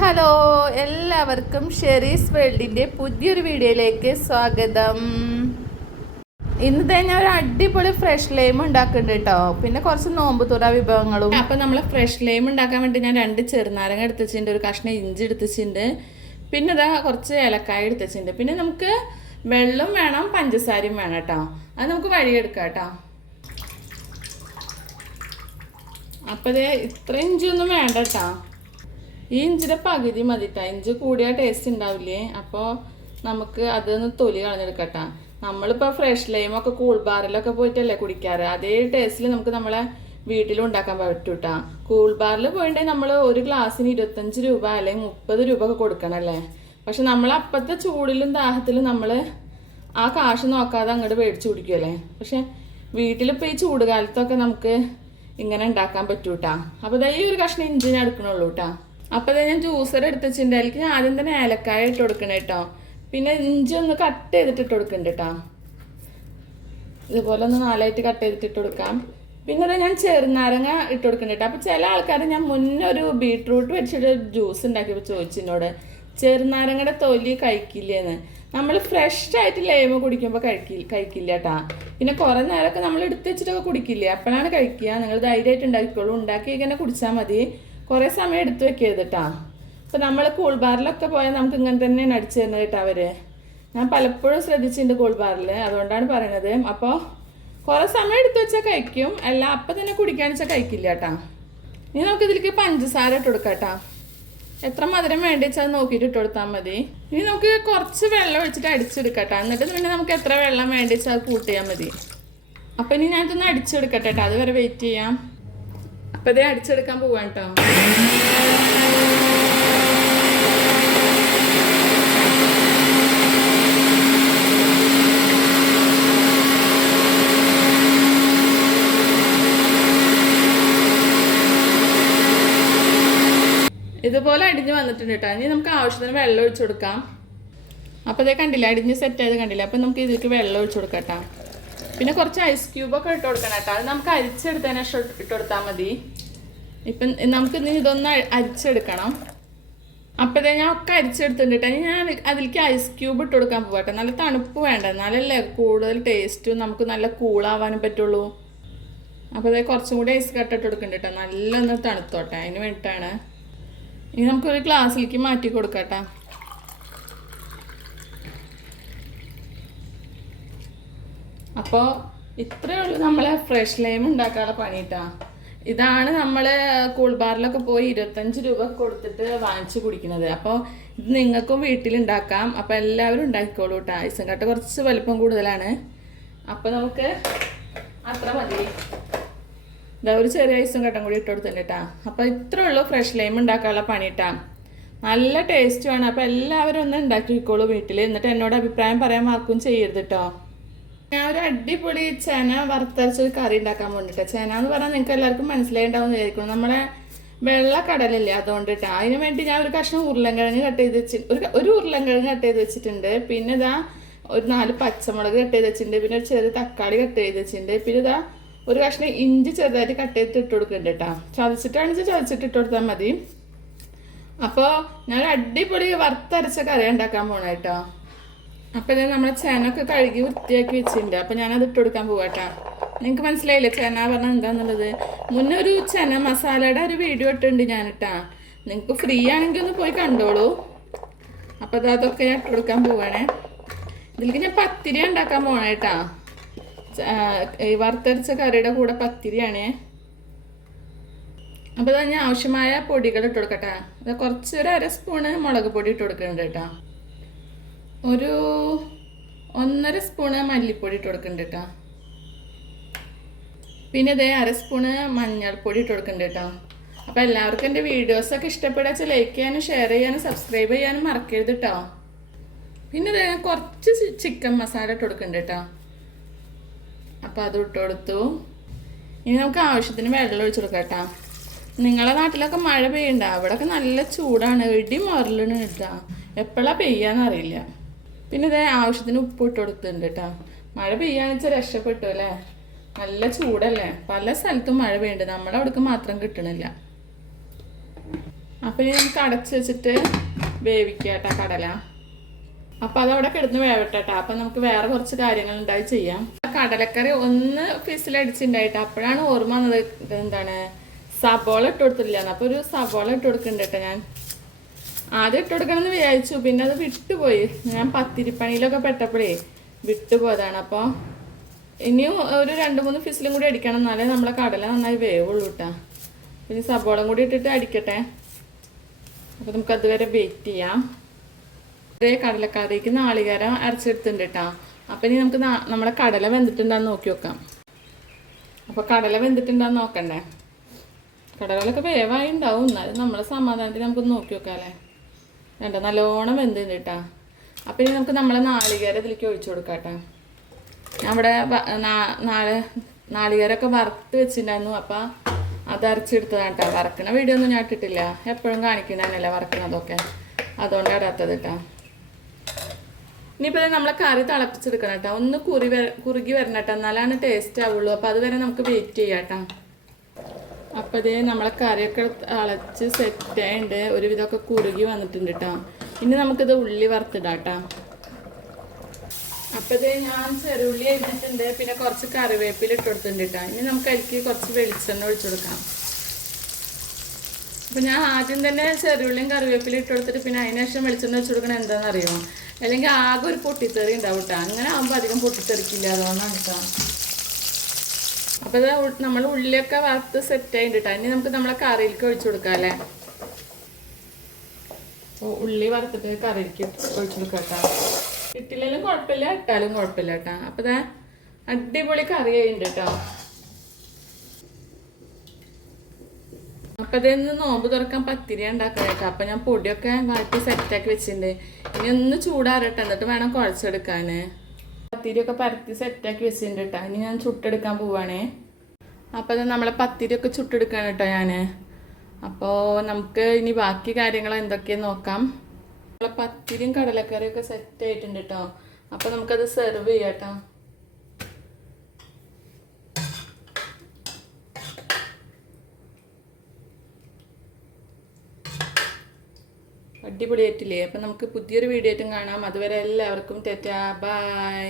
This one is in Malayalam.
ഹലോ എല്ലാവർക്കും ഷെറീസ് വേൾഡിൻ്റെ പുതിയൊരു വീഡിയോയിലേക്ക് സ്വാഗതം. ഇന്നത്തെ ഞാൻ ഒരു അടിപൊളി ഫ്രഷ് ലൈം ഉണ്ടാക്കുന്നുണ്ട് കേട്ടോ. പിന്നെ കുറച്ച് നോമ്പ് തുറ വിഭവങ്ങളും. അപ്പം നമ്മൾ ഫ്രഷ് ലൈം ഉണ്ടാക്കാൻ വേണ്ടി ഞാൻ 2 ചെറുനാരങ്ങ എടുത്തിട്ടുണ്ട്, ഒരു കഷ്ണം ഇഞ്ചി എടുത്തിട്ടുണ്ട്, പിന്നെ ഇതാ കുറച്ച് ഏലക്കായ എടുത്തിട്ടുണ്ട്. പിന്നെ നമുക്ക് വെള്ളം വേണം, പഞ്ചസാരയും വേണം കേട്ടോ. അത് നമുക്ക് വഴിയെടുക്കാം കേട്ടോ. അപ്പം ഇത് ഇത്ര ഇഞ്ചിയൊന്നും വേണ്ട കേട്ടോ. ഈ ഇഞ്ചിയുടെ പകുതി മതി കേട്ടോ. ഇഞ്ചി കൂടിയ ടേസ്റ്റ് ഉണ്ടാവില്ലേ. അപ്പോൾ നമുക്ക് അതൊന്ന് തൊലി കളഞ്ഞെടുക്കട്ടോ. നമ്മളിപ്പോൾ ഫ്രഷ് ലൈമൊക്കെ കൂൾ ബാറിലൊക്കെ പോയിട്ടല്ലേ കുടിക്കാറ്. അതേ ടേസ്റ്റിൽ നമുക്ക് നമ്മളെ വീട്ടിലും ഉണ്ടാക്കാൻ പറ്റും കേട്ടോ. കൂൾ ബാറിൽ പോയിട്ടുണ്ടെങ്കിൽ നമ്മൾ ഒരു ഗ്ലാസ്സിന് 25 രൂപ അല്ലെങ്കിൽ 30 രൂപ ഒക്കെ കൊടുക്കണമല്ലേ. പക്ഷെ നമ്മൾ അപ്പോഴത്തെ ചൂടിലും ദാഹത്തിലും നമ്മൾ ആ കാശ് നോക്കാതെ അങ്ങോട്ട് മേടിച്ച് കുടിക്കുമല്ലേ. പക്ഷെ വീട്ടിലിപ്പോൾ ഈ ചൂട് കാലത്തൊക്കെ നമുക്ക് ഇങ്ങനെ ഉണ്ടാക്കാൻ പറ്റൂ കേട്ടോ. അപ്പോൾ ഇതാ ഈ ഒരു കഷ്ണം ഇഞ്ചി ഞാൻ എടുക്കണുള്ളൂ കേട്ടോ. അപ്പോൾ അത് ഞാൻ ജ്യൂസർ എടുത്തിട്ടുണ്ട്. അതിലേക്ക് ഞാൻ ആദ്യം തന്നെ ഏലക്കായ ഇട്ട് കൊടുക്കണേ കേട്ടോ. പിന്നെ ഇഞ്ചി ഒന്ന് കട്ട് ചെയ്തിട്ട് ഇട്ട് കൊടുക്കുന്നുണ്ട് കേട്ടോ. ഇതുപോലെ ഒന്ന് 4ആയിട്ട് കട്ട് ചെയ്തിട്ട് ഇട്ട് കൊടുക്കാം. പിന്നെ അത് ഞാൻ ചെറുനാരങ്ങ ഇട്ട് കൊടുക്കുന്നുണ്ട് കേട്ടോ. അപ്പോൾ ചില ആൾക്കാർ ഞാൻ മുന്നേ ഒരു ബീട്രൂട്ട് വെച്ചിട്ട് ജ്യൂസ് ഉണ്ടാക്കിയപ്പോൾ ചോദിച്ചെന്നോട് ചെറുനാരങ്ങയുടെ തൊലി കഴിക്കില്ലേന്ന്. നമ്മൾ ഫ്രഷ് ആയിട്ട് ലൈമ് കുടിക്കുമ്പോൾ കഴിക്കില്ല കേട്ടോ. പിന്നെ കുറേ നേരമൊക്കെ നമ്മൾ എടുത്ത് വെച്ചിട്ടൊക്കെ കുടിക്കില്ലേ, അപ്പോഴാണ് കഴിക്കുക. നിങ്ങൾ ധൈര്യമായിട്ട് ഉണ്ടാക്കിക്കോളൂ. ഉണ്ടാക്കി ഇങ്ങനെ കുടിച്ചാൽ മതി, കുറേ സമയം എടുത്ത് വെക്കരുത് കേട്ടോ. അപ്പോൾ നമ്മൾ കൂൾ ബാറിലൊക്കെ പോയാൽ നമുക്ക് ഇങ്ങനെ തന്നെയാണ് അടിച്ചു തരുന്നത് കേട്ടോ അവർ. ഞാൻ പലപ്പോഴും ശ്രദ്ധിച്ചിട്ടുണ്ട് കൂൾ ബാറിൽ, അതുകൊണ്ടാണ് പറയണത്. അപ്പോൾ കുറേ സമയം എടുത്ത് വെച്ചാൽ കഴിക്കും, അല്ല അപ്പം തന്നെ കുടിക്കാന്ന് വെച്ചാൽ കഴിക്കില്ല കേട്ടോ. ഇനി നമുക്ക് ഇതിലേക്ക് പഞ്ചസാര ഇട്ട് കൊടുക്കാം കേട്ടോ. എത്ര മധുരം വേണ്ടി വെച്ചാൽ നോക്കിയിട്ട് ഇട്ട് കൊടുത്താൽ മതി. ഇനി നമുക്ക് കുറച്ച് വെള്ളം ഒഴിച്ചിട്ട് അടിച്ചെടുക്കാം കേട്ടോ. എന്നിട്ട് പിന്നെ നമുക്ക് എത്ര വെള്ളം വേണ്ടി വെച്ചാൽ അത് കൂട്ടിയാൽ മതി. അപ്പോൾ ഇനി ഞാനിതൊന്ന് അടിച്ചെടുക്കട്ടെ കേട്ടോ. അതുവരെ വെയിറ്റ് ചെയ്യാം. അപ്പം ഇതേ അടിച്ചെടുക്കാൻ പോവാം കേട്ടോ. ഇതുപോലെ അടിഞ്ഞ് വന്നിട്ടുണ്ട് കേട്ടോ. ഇനി നമുക്ക് ആവശ്യത്തിന് വെള്ളം ഒഴിച്ചു കൊടുക്കാം. അപ്പോൾ ഇതേ കണ്ടില്ല, അടിഞ്ഞ് സെറ്റ് ആയത് കണ്ടില്ല. അപ്പം നമുക്ക് ഇതിലേക്ക് വെള്ളം ഒഴിച്ചു കൊടുക്കാം കേട്ടോ. പിന്നെ കുറച്ച് ഐസ് ക്യൂബൊക്കെ ഇട്ട് കൊടുക്കണം കേട്ടോ. അത് നമുക്ക് അരിച്ചെടുത്തതിന് ശേഷം ഇട്ട് കൊടുത്താൽ മതി. ഇപ്പം നമുക്ക് ഇതൊന്ന് അരിച്ചെടുക്കണം. അപ്പോൾ ഇതേ ഞാൻ ഒക്കെ അരിച്ചെടുത്തിട്ടുണ്ട് കേട്ടോ. ഞാൻ അതിലേക്ക് ഐസ് ക്യൂബ് ഇട്ട് കൊടുക്കാൻ പോകട്ടെ. നല്ല തണുപ്പ് വേണ്ട, എന്നാലല്ലേ കൂടുതൽ ടേസ്റ്റും നമുക്ക് നല്ല കൂളാവാനും പറ്റുള്ളൂ. അപ്പോൾ ഇതേ കുറച്ചും കൂടി ഐസ് കട്ട് ഇട്ട് കൊടുക്കുന്നുണ്ട് കേട്ടോ. നല്ലൊന്ന് തണുത്തോട്ടെ, അതിന് വേണ്ടിയിട്ടാണ്. ഇനി നമുക്കൊരു ഗ്ലാസ്സിലേക്ക് മാറ്റി കൊടുക്കാം കേട്ടോ. അപ്പോൾ ഇത്രയേ ഉള്ളൂ നമ്മളെ ഫ്രഷ് ലൈം ഉണ്ടാക്കാനുള്ള പണി കേട്ടോ. ഇതാണ് നമ്മൾ കൂൾ ബാറിലൊക്കെ പോയി 25 രൂപ കൊടുത്തിട്ട് വാങ്ങിച്ച് കുടിക്കുന്നത്. അപ്പോൾ ഇത് നിങ്ങൾക്കും വീട്ടിലുണ്ടാക്കാം. അപ്പോൾ എല്ലാവരും ഉണ്ടാക്കിക്കോളൂ കേട്ടോ. ഐസും കട്ട കുറച്ച് വലിപ്പം കൂടുതലാണ്, അപ്പോൾ നമുക്ക് അത്ര മതി. ഇതാ ഒരു ചെറിയ ഐസും കട്ടം കൂടി ഇട്ട് കൊടുത്തിട്ടുണ്ട് കേട്ടോ. അപ്പോൾ ഇത്രയേ ഉള്ളൂ ഫ്രഷ് ലൈം ഉണ്ടാക്കാനുള്ള പണി കേട്ടോ. നല്ല ടേസ്റ്റ് വേണം. അപ്പോൾ എല്ലാവരും ഒന്ന് ഉണ്ടാക്കിക്കോളൂ വീട്ടിൽ. എന്നിട്ട് എന്നോട് അഭിപ്രായം പറയാൻ ആർക്കും ചെയ്യരുത് കേട്ടോ. ഞാൻ ഒരു അടിപൊളി ചേന വറുത്തരച്ചൊരു കറി ഉണ്ടാക്കാൻ വേണ്ടിയിട്ട്. ചേന എന്ന് പറഞ്ഞാൽ നിങ്ങൾക്ക് എല്ലാവർക്കും മനസ്സിലായിണ്ടാവും വിചാരിക്കണം. നമ്മളെ വെള്ള കടലല്ലേ, അതുകൊണ്ട് കേട്ടോ. അതിന് വേണ്ടി ഞാൻ ഒരു കഷ്ണം ഉരുളൻകിഴങ്ങ് കട്ട് ചെയ്ത് ഒരു ഉരുളൻകിഴങ്ങ് കട്ട് ചെയ്ത് വെച്ചിട്ടുണ്ട്. പിന്നെ ഇതാ ഒരു 4 പച്ചമുളക് കട്ട് ചെയ്ത് വെച്ചിട്ടുണ്ട്. പിന്നെ ഒരു ചെറിയ തക്കാളി കട്ട് ചെയ്ത് വെച്ചിട്ടുണ്ട്. പിന്നെ ഇതാ ഒരു കഷ്ണം ഇഞ്ചി ചെറുതായിട്ട് കട്ട് ചെയ്തിട്ട് ഇട്ട് കൊടുക്കുന്നുണ്ട് കേട്ടോ. ചതച്ചിട്ടാണെങ്കിൽ ചതച്ചിട്ട് ഇട്ട് കൊടുത്താൽ മതി. അപ്പോൾ ഞാനൊരു അടിപൊളി വറുത്തരച്ച കറി ഉണ്ടാക്കാൻ പോകണം കേട്ടോ. അപ്പോൾ ഇത് നമ്മളെ ചേനൊക്കെ കഴുകി വൃത്തിയാക്കി വെച്ചിട്ടുണ്ട്. അപ്പോൾ ഞാനത് ഇട്ട് കൊടുക്കാൻ പോകാം കേട്ടോ. നിങ്ങൾക്ക് മനസ്സിലായില്ലേ ചേന പറഞ്ഞാൽ എന്താണെന്നുള്ളത്? മുന്നേ ഒരു ചേന മസാലയുടെ ഒരു വീഡിയോ ഇട്ടുണ്ട് ഞാൻ കേട്ടോ. നിങ്ങൾക്ക് ഫ്രീ ആണെങ്കിൽ ഒന്ന് പോയി കണ്ടോളൂ. അപ്പോൾ അതൊക്കെ ഞാൻ ഇട്ട് കൊടുക്കാൻ പോവാണേ. ഇതിലേക്ക് ഞാൻ പത്തിരി ഉണ്ടാക്കാൻ പോകണം കേട്ടോ. ഈ വറുത്തരച്ച കറിയുടെ കൂടെ പത്തിരിയാണേ. അപ്പോൾ അത് ഞാൻ ആവശ്യമായ പൊടികൾ ഇട്ട് കൊടുക്കട്ടെ. അത് കുറച്ച് ഒരു 1/2 സ്പൂണ് മുളക് പൊടി ഇട്ട് കൊടുക്കുന്നുണ്ട് കേട്ടോ. ഒരു 1/2 സ്പൂണ് മല്ലിപ്പൊടി ഇട്ട് കൊടുക്കുന്നുണ്ട് കേട്ടോ. പിന്നെ ഇതേ 1/2 സ്പൂണ് മഞ്ഞൾപ്പൊടി ഇട്ട് കൊടുക്കുന്നുണ്ട് കേട്ടോ. അപ്പോൾ എല്ലാവർക്കും എൻ്റെ വീഡിയോസൊക്കെ ഇഷ്ടപ്പെടാച്ച ലൈക്ക് ചെയ്യാനും ഷെയർ ചെയ്യാനും സബ്സ്ക്രൈബ് ചെയ്യാനും മറക്കരുത് കേട്ടോ. പിന്നെ ഇതേ കുറച്ച് ചിക്കൻ മസാല ഇട്ട് കൊടുക്കുന്നുണ്ട് കേട്ടോ. അപ്പോൾ അത് ഇട്ട് കൊടുത്തു. ഇനി നമുക്ക് ആവശ്യത്തിന് വെള്ളം ഒഴിച്ചു കൊടുക്കാം കേട്ടോ. നിങ്ങളെ നാട്ടിലൊക്കെ മഴ പെയ്യണ്ട, അവിടെയൊക്കെ നല്ല ചൂടാണ്, ഇടി മറലാണ് കേട്ടോ. എപ്പോഴാണ് പെയ്യാന്നറിയില്ല. പിന്നെ ഇതേ ആവശ്യത്തിന് ഉപ്പ് ഇട്ട് കൊടുത്തിട്ടുണ്ട് കേട്ടോ. മഴ പെയ്യാന്ന് വെച്ചാൽ രക്ഷപ്പെട്ടു അല്ലേ. നല്ല ചൂടല്ലേ, പല സ്ഥലത്തും മഴ പെയ്യുന്നുണ്ട്, നമ്മുടെ അവിടേക്ക് മാത്രം കിട്ടണില്ല. അപ്പം ഇനി നമുക്ക് അടച്ച് വെച്ചിട്ട് വേവിക്കുക കേട്ടോ കടല. അപ്പം അതവിടെ കിടന്ന് വേവട്ടെ കേട്ടോ. അപ്പം നമുക്ക് വേറെ കുറച്ച് കാര്യങ്ങൾ ഉണ്ടായി ചെയ്യാം. കടലക്കറി ഒന്ന് ഫിസിലടിച്ചിട്ടുണ്ടായിട്ട് അപ്പോഴാണ് ഓർമ്മ വന്നത് എന്താണ് സബോള ഇട്ട് കൊടുത്തില്ല. അപ്പോൾ ഒരു സബോള ഇട്ട് കൊടുക്കുന്നുണ്ട് കേട്ടോ. ഞാൻ ആദ്യം ഇട്ട് കൊടുക്കണമെന്ന് വിചാരിച്ചു, പിന്നെ അത് വിട്ടുപോയി. ഞാൻ പത്തിരിപ്പണിയിലൊക്കെ പെട്ടപ്പോഴേ വിട്ടുപോയതാണ്. അപ്പോൾ ഇനിയും ഒരു 2-3 ഫിസിലും കൂടി അടിക്കണം, എന്നാലേ നമ്മളെ കടല നന്നായി വേവുള്ളൂ കേട്ടോ. പിന്നെ സബോളം കൂടി ഇട്ടിട്ട് അടിക്കട്ടെ. അപ്പോൾ നമുക്ക് അതുവരെ വെയിറ്റ് ചെയ്യാം. ഇതേ കടലക്കറിക്ക് നാളികേരം അരച്ചെടുത്തിട്ടുണ്ട് കേട്ടോ. അപ്പം ഇനി നമുക്ക് നമ്മുടെ കടല വെന്തിട്ടുണ്ടാന്ന് നോക്കി നോക്കാം. അപ്പോൾ കടല വെന്തിട്ടുണ്ടാന്ന് നോക്കണ്ടേ. കടലകളൊക്കെ വേവായി ഉണ്ടാവും, എന്നാലും നമ്മളെ സമാധാനത്തിൽ നമുക്കൊന്ന് നോക്കി നോക്കാം അല്ലേ. വേണ്ട, നല്ലോണം വെന്തിട്ടുണ്ട് കേട്ടോ. അപ്പം ഇനി നമുക്ക് നമ്മളെ നാളികേരം ഇതിലേക്ക് ഒഴിച്ചു കൊടുക്കാം കേട്ടോ. ഞാൻ ഇവിടെ നാളികേരമൊക്കെ വറുത്ത് വെച്ചിട്ടുണ്ടായിരുന്നു. അപ്പം അത് അരച്ചെടുത്തതാണ് കേട്ടോ. വറക്കണ വീഡിയോ ഒന്നും ഞാൻ ഇട്ടിട്ടില്ല, എപ്പോഴും കാണിക്കുന്നതന്നെയല്ല വറക്കണതൊക്കെ, അതുകൊണ്ടാണ് ഇടാത്തത് കേട്ടോ. ഇനിയിപ്പോൾ നമ്മളെ കറി തിളപ്പിച്ചെടുക്കണം കേട്ടോ. ഒന്ന് കുറുകി വരണം കേട്ടോ, എന്നാലാണ് ടേസ്റ്റ് ആവുള്ളൂ. അപ്പോൾ അതുവരെ നമുക്ക് വെയിറ്റ് ചെയ്യാം കേട്ടോ. അപ്പോൾ ഇതേ നമ്മളെ കറിയൊക്കെ തിളച്ച് സെറ്റായിട്ടുണ്ട്, ഒരുവിധമൊക്കെ കുറുകി വന്നിട്ടുണ്ട് കേട്ടോ. ഇനി നമുക്കിത് ഉള്ളി വറുത്തിടാം കേട്ടോ. അപ്പോൾ ഇത് ഞാൻ ചെറുള്ളി എടുത്തിട്ടുണ്ട്, പിന്നെ കുറച്ച് കറിവേപ്പില ഇട്ട് കൊടുത്തിട്ടുണ്ട് കേട്ടോ. ഇനി നമുക്ക് അതിലേക്ക് കുറച്ച് വെളിച്ചെണ്ണ ഒഴിച്ചു കൊടുക്കാം. അപ്പോൾ ഞാൻ ആദ്യം തന്നെ ചെറുള്ളിയും കറിവേപ്പില ഇട്ട് കൊടുത്തിട്ട് പിന്നെ അതിന് ശേഷം വെളിച്ചെണ്ണ ഒഴിച്ചു കൊടുക്കണം. എന്താണെന്ന് അറിയുമോ, അല്ലെങ്കിൽ ആകെ ഒരു പൊട്ടിത്തെറി ഉണ്ടാവും കേട്ടോ. അങ്ങനെ ആകുമ്പോൾ അധികം പൊട്ടിത്തെറിക്കില്ല, അതുകൊണ്ടാണ് കേട്ടോ. അപ്പോൾ ഇത് നമ്മൾ ഉള്ളിയൊക്കെ വറുത്ത് സെറ്റായിട്ട് കേട്ടോ. ഇനി നമുക്ക് നമ്മളെ കറിയിലേക്ക് ഒഴിച്ചു കൊടുക്കാം അല്ലേ. ഉള്ളി വറുത്തിട്ട് കറിയിലേക്ക് ഒഴിച്ചു കൊടുക്കാം കേട്ടോ. ഇട്ടില്ലെങ്കിലും കുഴപ്പമില്ല, ഇട്ടാലും കുഴപ്പമില്ല കേട്ടോ. അപ്പോൾ ഇതാ അടിപൊളി കറി ആയിട്ടുണ്ട് കേട്ടോ. അപ്പം ഇതിന്ന് നോമ്പ് തുറക്കാൻ പത്തിരി ഉണ്ടാക്കാം കേട്ടോ. അപ്പം ഞാൻ പൊടിയൊക്കെ വാട്ടി സെറ്റാക്കി വെച്ചിട്ടുണ്ട്. ഇനി ഒന്ന് ചൂടാറട്ടെ, എന്നിട്ട് വേണം കുഴച്ചെടുക്കാൻ. പത്തിരിയൊക്കെ പരത്തി സെറ്റാക്കി വെച്ചിട്ടുണ്ട് കേട്ടോ. ഇനി ഞാൻ ചുട്ടെടുക്കാൻ പോവാണേ. അപ്പോൾ അത് നമ്മളെ പത്തിരിയൊക്കെ ചുട്ടെടുക്കുകയാണ് കേട്ടോ ഞാൻ. അപ്പോൾ നമുക്ക് ഇനി ബാക്കി കാര്യങ്ങൾ എന്തൊക്കെയാണെന്ന് നോക്കാം. നമ്മളെ പത്തിരിയും കടലക്കറിയൊക്കെ സെറ്റ് ആയിട്ടുണ്ട് കേട്ടോ. അപ്പോൾ നമുക്കത് സെർവ് ചെയ്യാം കേട്ടോ. അടിപൊളിയായിട്ടില്ലേ. അപ്പം നമുക്ക് പുതിയൊരു വീഡിയോ ആയിട്ടും കാണാം. അതുവരെ എല്ലാവർക്കും ടാറ്റാ, ബൈ.